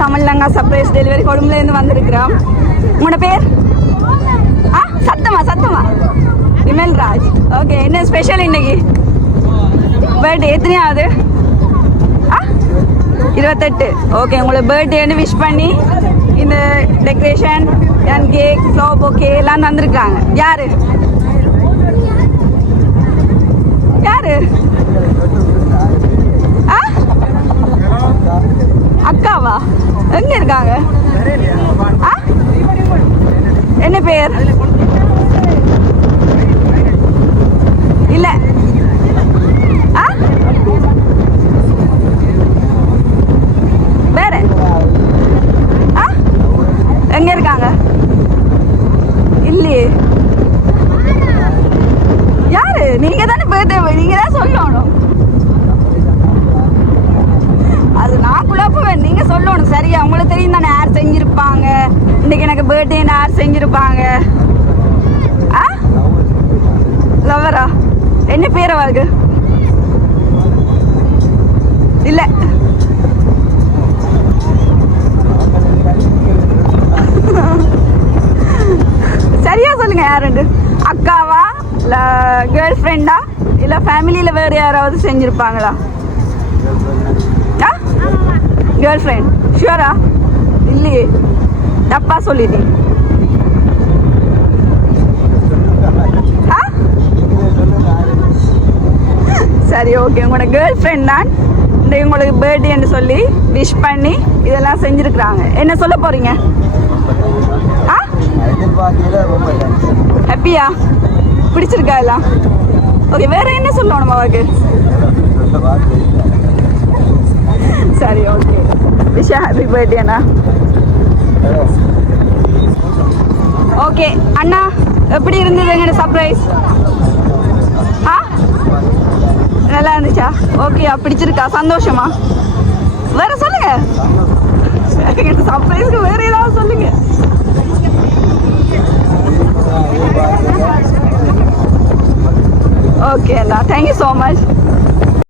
தமிழ்லங்கா surprise delivery கொழும்புலேருந்து வந்திருக்கிறோம். உங்களோட பேர்? சத்தமா விமல்ராஜ். ஓகே, என்ன ஸ்பெஷல் இன்னைக்கு? பர்த்டே எத்தனையாவது? 28. ஓகே, உங்களை பர்த்டேன்னு விஷ் பண்ணி இந்த decoration and cake flower bouquet எல்லாம் தந்துருக்காங்க. யாரு அக்காவா? எங்க இருக்காங்க? என்ன பேர்? இல்ல வேற எங்க இருக்காங்க? இல்லையே. யாரு? நீங்க தானே பர்த்டே, நீங்க தான் சொல்லணும். அது நான் குழப்புவேன், நீங்க சொல்லணும். சரியா, உங்களுக்கு தெரியும் தானே யார் செஞ்சிருப்பாங்க இன்னைக்கு எனக்கு பர்த்டேன்னு, யார் செஞ்சிருப்பாங்க? லவரா? என்ன பேர் அவருக்கு? இல்ல சரியா சொல்லுங்க, யாருண்டு? அக்காவா இல்ல கேர்ள் ஃப்ரெண்டா இல்ல ஃபேமிலியில வேற யாராவது செஞ்சிருப்பாங்களா? Girl friend. ஷுவரா? இல்லையே, தப்பா சொல்லிட்டேன். சரி, ஓகே, உங்களோட கேர்ள் ஃப்ரெண்ட் தான் இந்த உங்களுக்கு பர்த்டேன்னு சொல்லி விஷ் பண்ணி இதெல்லாம் செஞ்சுருக்குறாங்க. என்ன சொல்ல போறீங்க? ஹாப்பியா? பிடிச்சிருக்கா எல்லாம்? ஓகே, வேற என்ன சொல்லணும் அவருக்கு? சரி, ஓகே, விஷா ஹாப்பி பர்த்டேண்ணா. ஓகே அண்ணா, எப்படி இருந்தது எங்களோட சர்ப்ரைஸ்? நல்லா இருந்துச்சா? ஓகே, பிடிச்சிருக்கா? சந்தோஷமா? வேற சொல்லுங்க, சர்ப்ரைஸ்க்கு வேற ஏதாவது சொல்லுங்க. ஓகே அண்ணா, தேங்க்யூ ஸோ மச்.